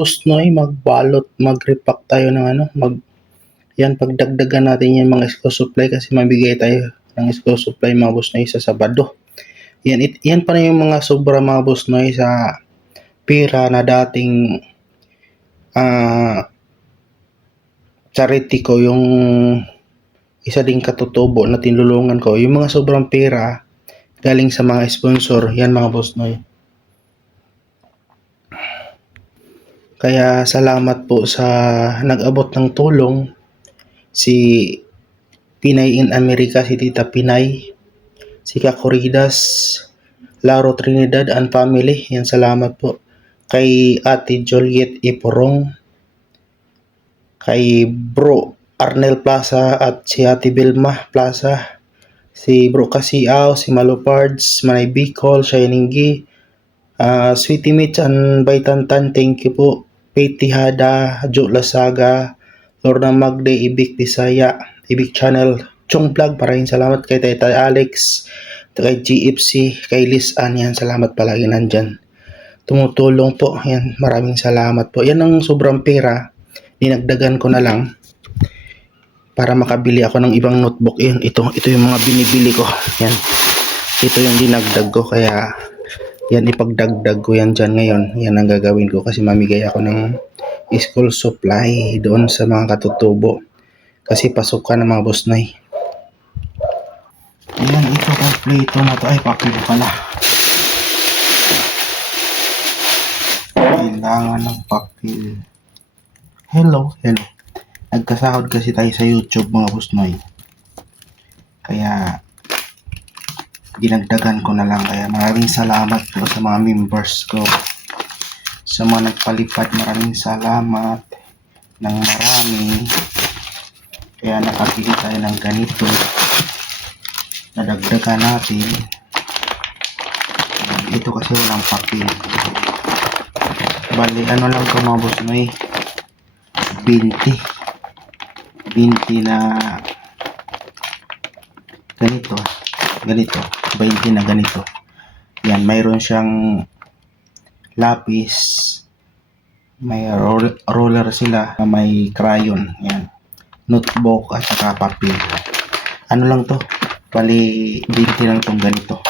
Usnoy, magbalot, mag-repack tayo ng yan, pagdagdagan natin yan mga school supply kasi mabigay tayo ng school supply mga Busnoy sa Sabado. Yan pa na yung mga sobra mga Busnoy sa pera na dating charity ko, yung isa ding katutubo na tinulungan ko, yung mga sobrang pera galing sa mga sponsor, yan mga Busnoy. Kaya salamat po sa nag-abot ng tulong, si Pinay in America, si Tita Pinay, si Kakoridas, Laro Trinidad and family, yan salamat po. Kay Ate Juliet Iporong, kay Bro Arnel Plaza at si Ate Vilma Plaza, si Bro Kasiaw, si Malupards, Manay Bicol, Shining Gi, Sweetie Mitch and Baitantan, thank you po. Peti Hada, Jo Lasaga, Lorna Magde, Ibik Bisaya, Ibik Channel, Chong Vlog, maraming salamat kay Taytay Alex, kay GFC, kay Liz Ann, yan, salamat palagi nandyan. Tumutulong po, yan, maraming salamat po. Yan ang sobrang pera, dinagdagan ko na lang para makabili ako ng ibang notebook. Yan, ito yung mga binibili ko, yan. Ito yung dinagdag ko, kaya yan, ipagdagdag ko yan dyan ngayon. Yan ang gagawin ko kasi mamigay ako ng school supply doon sa mga katutubo. Kasi pasok ka ng mga Busnoy. Ayan, ito kompleto na to. Ay, papel pala. Kailangan ng papel. Hello. Nagkasahod kasi tayo sa YouTube mga Busnoy. Kaya dinagdagan ko na lang. Kaya maraming salamat po sa mga members ko, sa mga nagpalipad, maraming salamat ng marami. Kaya nakabili tayo ng ganito, nadagdagan natin. Ito kasi walang papel, bali ano lang ito mga Busnoy, 20 na ganito 20 na ganito. Yan, mayroon siyang lapis, may roller sila, may crayon, yan, notebook at saka papel. Ano lang to, bali 20 lang tong ganito.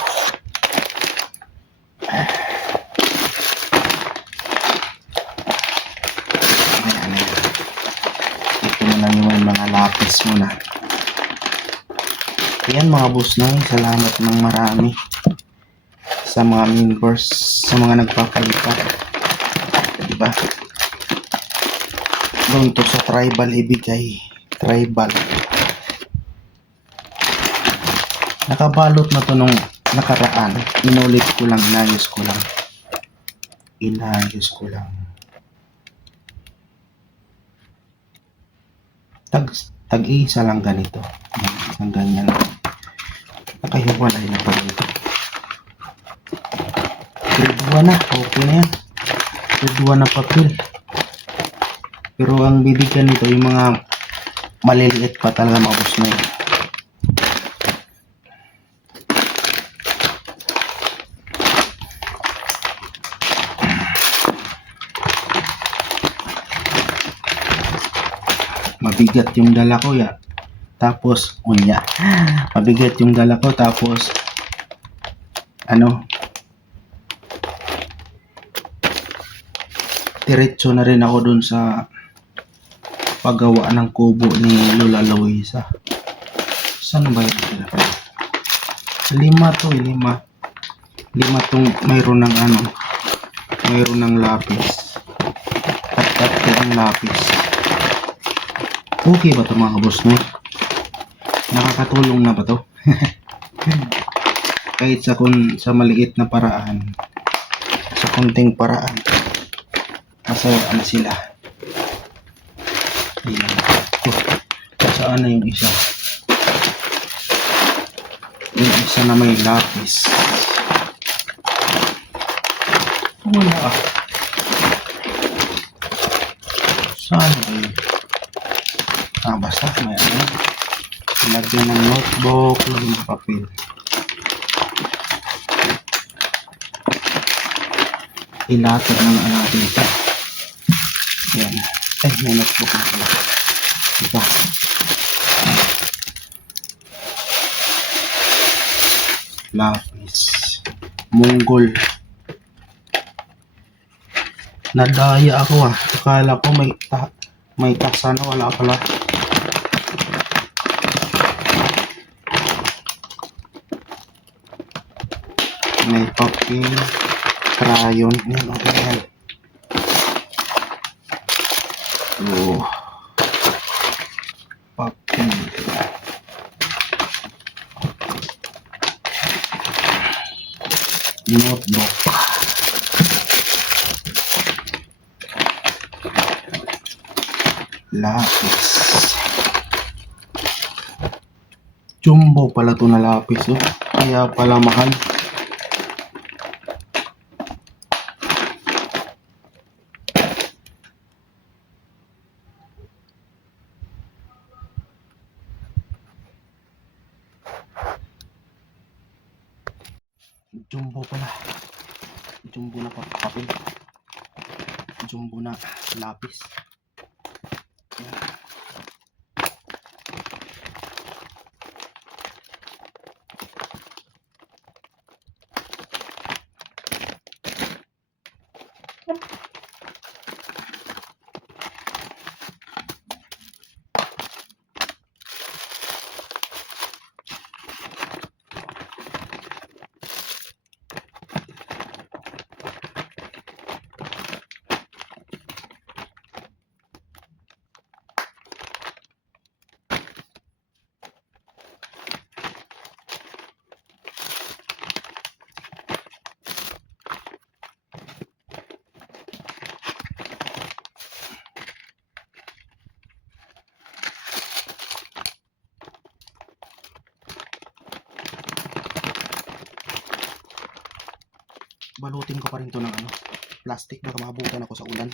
Ito na lang yung mga lapis muna. Yan mga Busnoy, salamat ng marami sa mga members, sa mga nagpapalipat, diba? Doon to sa tribal ibigay, tribal. Nakabalot na to nung nakaraan, inulit ko lang, inayos ko lang. Tag-isa lang ganito, isang ganyan. Nakahiwalay na pa dito. Grade 1 na, okay na yan. Grade 1 na papel. Pero ang bibigyan nito yung mga maliliit pa talaga mga Busnoy. Mabigat yung dala ko ya. Tapos mabigat yung dala ko, tapos diretso na rin ako dun sa paggawa ng kubo ni Lola Luisa. Saan ba yun? 5 tong mayroon ng lapis. Tatlo ang lapis. Okay ba ito mga Busnoy? Nakakatulong na ba to? Kahit sa maliit na paraan, sa konting paraan, masayaan sila. Ayan. Saan na yung isa? Yung isa na may lapis. Wala. Saan ba yun? Basta may lagyan ng notebook, ng papel. Ilatag ng natin ito. Yan. Ay, may notebook na pala. Ito. Lapis. Monggol. Nadaya ako ah. Akala ko may tasa na, wala pala. May papel. Crayon. Yan, okay yan. Oh. Papel. Notebook. Lapis. Jumbo pala to na lapis, oh. Kaya pala mahal. Jumbo pala. Jumbo na papel. Jumbo na lapis. Ayan. Balutin ko pa rin to ng plastic, baka maabutan ako sa ulan.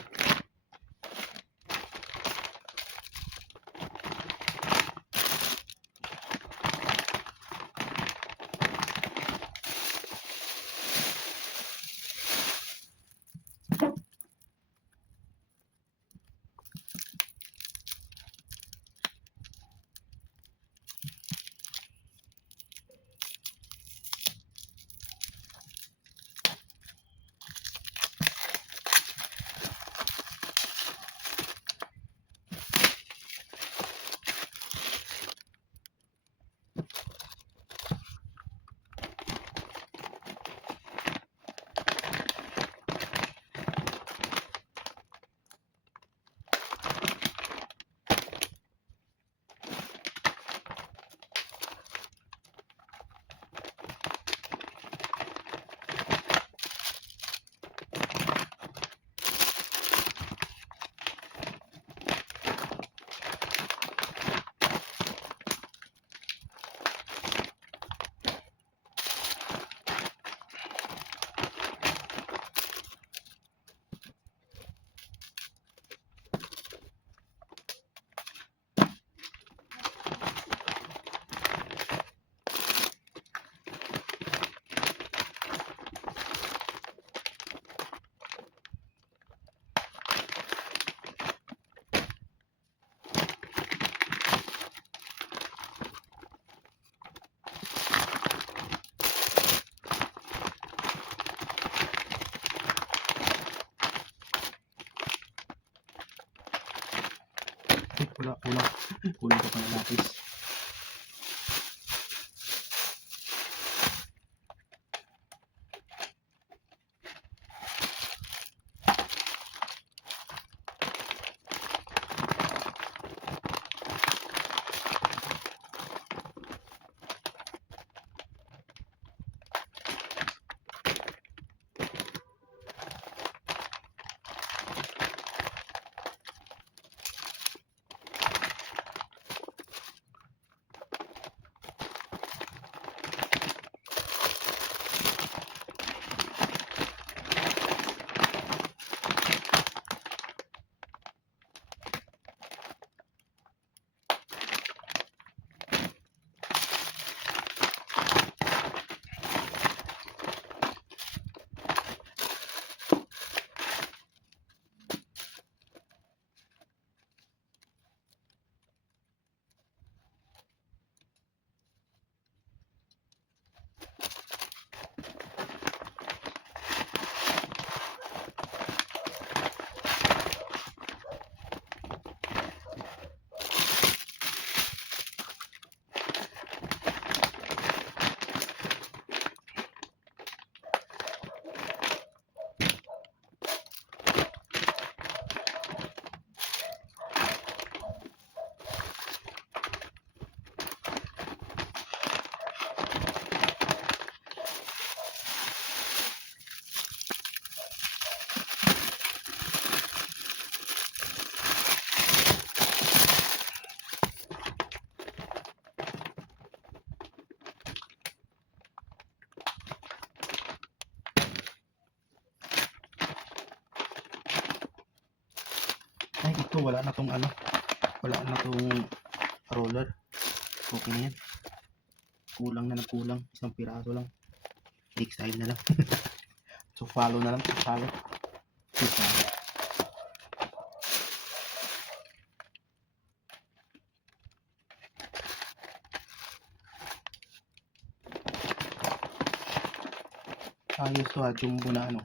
Kulang ko pa ng lapis. Ay, ito, wala na tong ano. Wala na tong roller. Okay na yan. Kulang na nagkulang. Isang piraso lang. Next time na lang. So, follow na lang. Follow. Ayos to ha. Jumbo na ano.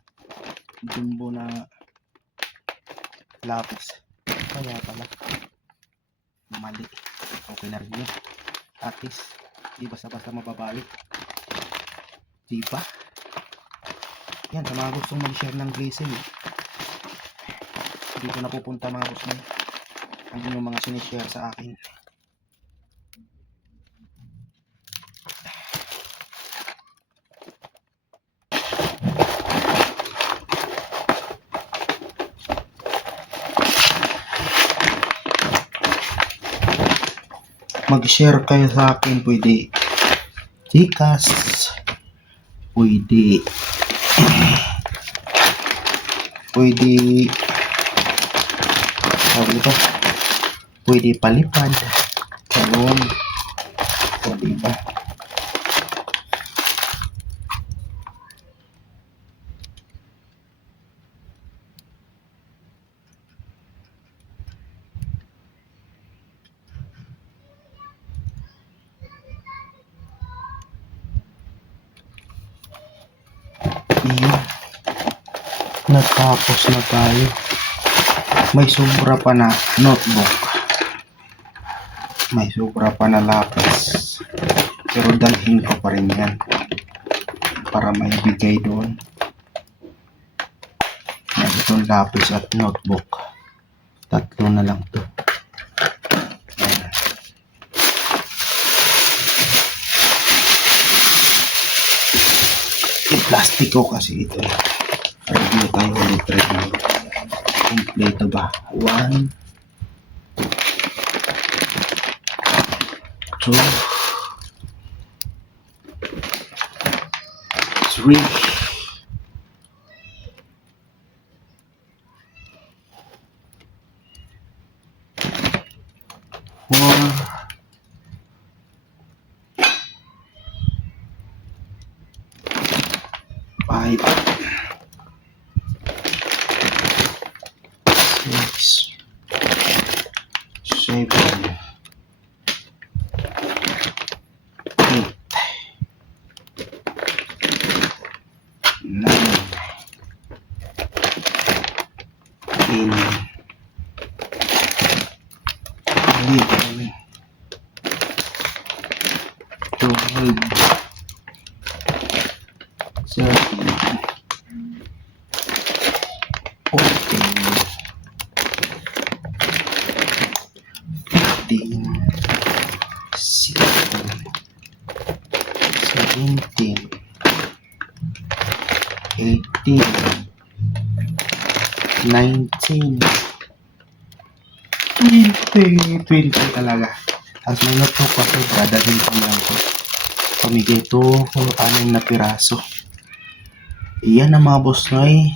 Jumbo na lapis. Kaya pala. Mali. Okay na rin yun. At least, di basta-basta mababalik. Diba? Yan, sa mga gustong mag-share ng glazing, dito na pupunta mga gusto ang inyong mga sinishare sa akin. Mag-share kayo sa akin, pwede Gcash, pwede sabi ko, pwede palipad, ganun. O diba? Iyon. Natapos na tayo. May sobra pa na notebook. May sobra pa na lapis. Pero dalhin ko pa rin yan. Para maibigay doon. Yan, itong lapis at notebook. Tatlo na lang to. Yan. I-plastic ko kasi ito. Review tayo ulit. Review. Kompleto ba? 1, 2, 3, 4, 5, 6, 7, 8, 9, 10, 11, 12, 13, 14, 15, 16, 17, 18, 19, 20 talaga. Tapos may notebook pa ito, dadalhin ko lang ito. Pamigay ito, 6 na piraso. Iyan ang mga boss noy.